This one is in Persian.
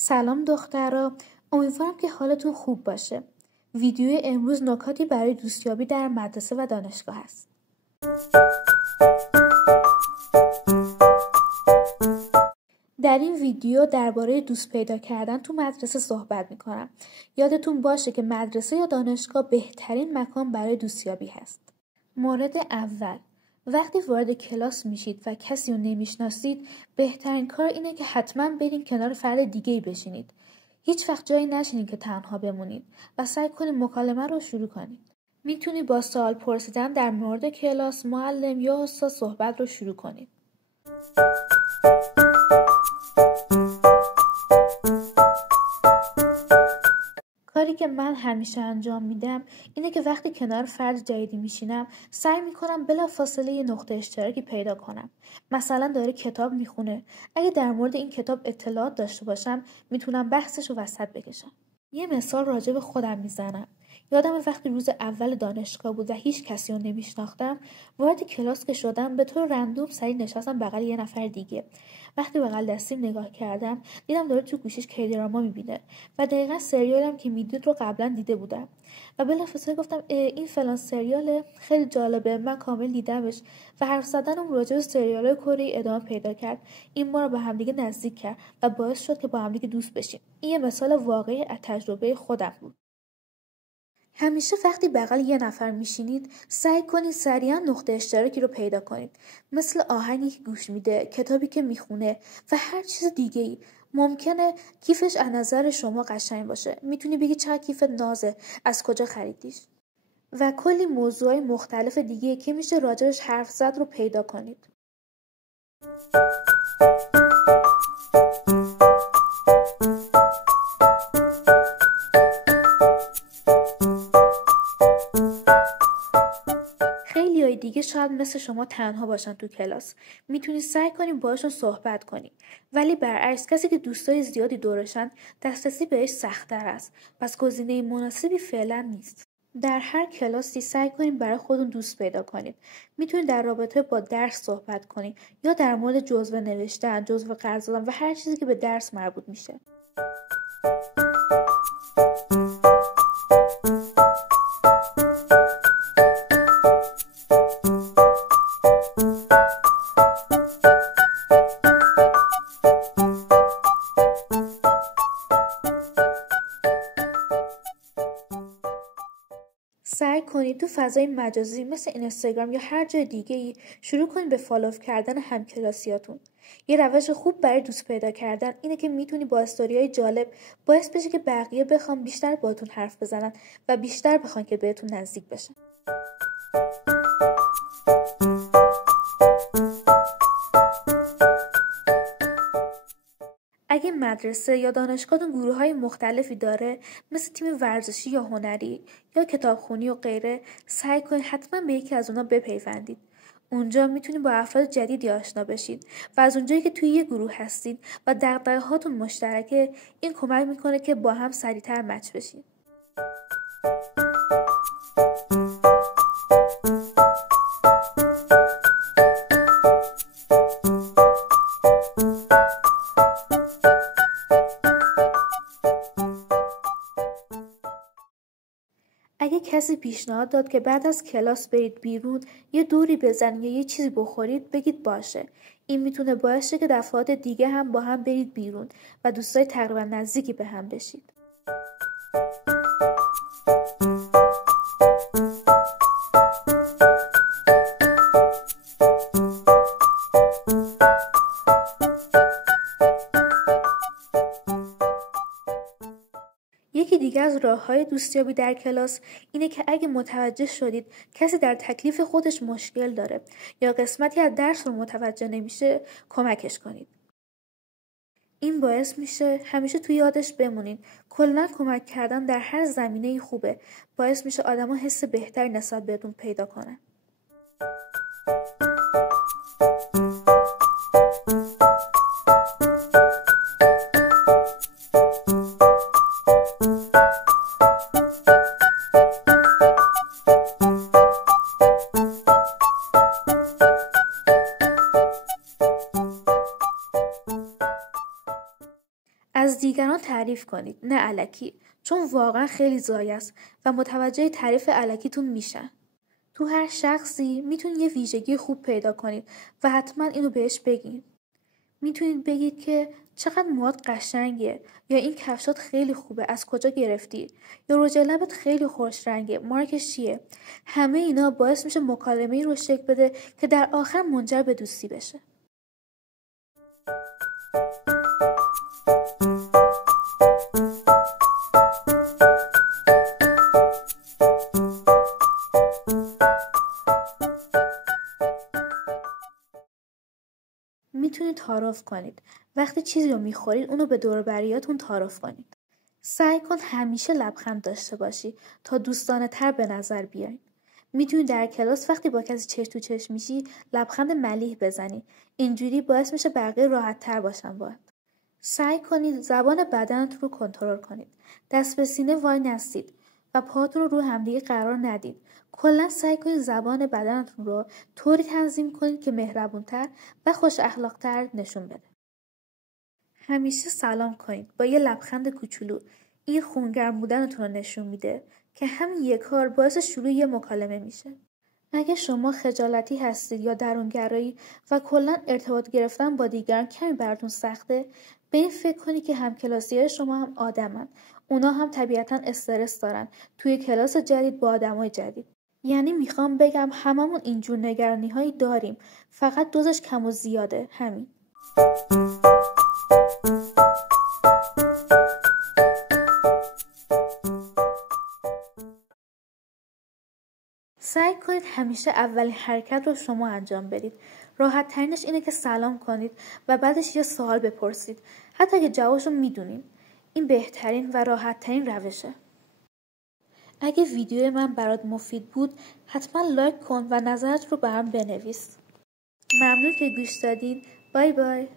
سلام دخترا، امیدوارم که حالتون خوب باشه. ویدیو امروز نکاتی برای دوستیابی در مدرسه و دانشگاه است. در این ویدیو درباره دوست پیدا کردن تو مدرسه صحبت میکنم. یادتون باشه که مدرسه یا دانشگاه بهترین مکان برای دوستیابی هست. مورد اول، وقتی وارد کلاس میشید و کسی رو نمیشناسید، بهترین کار اینه که حتما برین کنار فرد دیگه‌ای بشینید. هیچ وقت جایی نشینید که تنها بمونید و سعی کنید مکالمه رو شروع کنید. میتونید با سوال پرسیدن در مورد کلاس، معلم یا استاد صحبت رو شروع کنید. کاری که من همیشه انجام میدم اینه که وقتی کنار فرد جدیدی میشینم سعی میکنم بلافاصله یه نقطه اشتراکی پیدا کنم. مثلا داره کتاب میخونه، اگه در مورد این کتاب اطلاعات داشته باشم میتونم بحثش رو وسط بکشم. یه مثال راجع به خودم میزنم. یادم وقتی روز اول دانشگاه بود و هیچ کسی رو نمیشناختم، وارد کلاس که شدم به طور رندوم سریع نشستم بغل یه نفر دیگه. وقتی بغل دستیم نگاه کردم دیدم داره تو گوشیش کیدراما میبینه و دقیقا سریالم که میدید رو قبلا دیده بودم و بلافاصله گفتم این فلان سریاله، خیلی جالبه، من کامل دیدمش. و حرف زدنم راجع به سریال‌های کره ادامه پیدا کرد. این ما رو به همدیگه نزدیک کرد و باعث شد که با همدیگه دوست بشیم. این یه مثال واقعی از تجربه خودم بود. همیشه وقتی بغل یه نفر میشینید سعی کنید سریعا نقطه اشتراکی رو پیدا کنید، مثل آهنگی که گوش میده، کتابی که میخونه و هر چیز دیگه ای. ممکنه کیفش از نظر شما قشنگ باشه، میتونی بگی چقدر کیفت نازه، از کجا خریدیش، و کلی موضوعای مختلف دیگه که میشه راجبش حرف زد رو پیدا کنید. خیلیای دیگه شاید مثل شما تنها باشن تو کلاس. میتونی سعی کنی باهاشون صحبت کنی. ولی برعکس کسی که دوستای زیادی دورشن دسترسی بهش سخت‌تر است. پس گزینه مناسبی فعلا نیست. در هر کلاسی سعی کنید برای خودتون دوست پیدا کنید. میتونید در رابطه با درس صحبت کنید یا در مورد جزوه نوشتن، جزوه قرض دادن و هر چیزی که به درس مربوط میشه. سعی کنید تو فضای مجازی مثل اینستاگرام یا هر جای دیگه‌ای شروع کنید به فالو کردن همکلاسیاتون. یه روش خوب برای دوست پیدا کردن اینه که میتونی با استوری‌های جالب باعث بشه که بقیه بخوام بیشتر باهاتون حرف بزنن و بیشتر بخوان که بهتون نزدیک بشن. اگه مدرسه یا دانشگاهتون گروه‌های مختلفی داره، مثل تیم ورزشی یا هنری یا کتابخونی و غیره، سعی کنید حتما به یکی از اونا بپیوندید. اونجا میتونید با افراد جدیدی آشنا بشید و از اونجایی که توی یه گروه هستید و دغدغه‌هاتون مشترکه، این کمک میکنه که با هم سریعتر مچ بشید. اگه کسی پیشنهاد داد که بعد از کلاس برید بیرون یه دوری بزنید یا یه چیزی بخورید، بگید باشه. این میتونه باعث شه که دفعات دیگه هم با هم برید بیرون و دوستای تقریبا نزدیکی به هم بشید. یکی دیگه از راه‌های دوستیابی در کلاس اینه که اگه متوجه شدید کسی در تکلیف خودش مشکل داره یا قسمتی از درس رو متوجه نمیشه، کمکش کنید. این باعث میشه همیشه توی یادش بمونید. کلاً کمک کردن در هر زمینه‌ای خوبه. باعث میشه آدما حس بهتری نسبت بهتون پیدا کنن. از دیگر دیگران تعریف کنید، نه الکی، چون واقعا خیلی ضایع است و متوجه تعریف الکیتون میشن. تو هر شخصی میتونید یه ویژگی خوب پیدا کنید و حتما اینو بهش بگین. میتونید بگید که چقدر موهات قشنگه، یا این کفشات خیلی خوبه، از کجا گرفتی، یا رژ لبت خیلی خوش رنگه، مارکش چیه. همه اینا باعث میشه مکالمه‌ای رو شکل بده که در آخر منجر به دوستی بشه. میتونید تعارف کنید. وقتی چیزی رو میخورید اونو به دور و بریاتون تعارف کنید. سعی کن همیشه لبخند داشته باشی تا دوستانه تر به نظر بیای. میتونی در کلاس وقتی با کسی چشم تو چشم میشی لبخند ملیح بزنی. اینجوری باعث میشه بقیه راحت تر باشن باهات. سعی کنید زبان بدنتون رو کنترل کنید. دست به سینه وای نستید و پاهاتون رو همدیگه قرار ندید. کلا سعی کنید زبان بدنتون رو طوری تنظیم کنید که مهربونتر و خوش اخلاقتر نشون بده. همیشه سلام کنید با یه لبخند کوچولو. این خونگرم بودنتون رو نشون میده که همین یک کار باعث شروع یه مکالمه میشه. اگه شما خجالتی هستید یا درونگرایی و کلا ارتباط گرفتن با دیگران کمی براتون سخته، به این فکر کنید که همکلاسی‌های شما هم آدمن. اونا هم طبیعتاً استرس دارن توی کلاس جدید با آدمای جدید. یعنی میخوام بگم هممون اینجور نگرانی‌هایی داریم، فقط دوزش کم و زیاده. همین. سعی کنید همیشه اولین حرکت رو شما انجام بدید. راحت ترینش اینه که سلام کنید و بعدش یه سوال بپرسید. حتی اگه جوابشو میدونین. این بهترین و راحت ترین روشه. اگه ویدیو من برات مفید بود حتما لایک کن و نظرت رو برام بنویس. ممنون که گوش دادین. بای بای.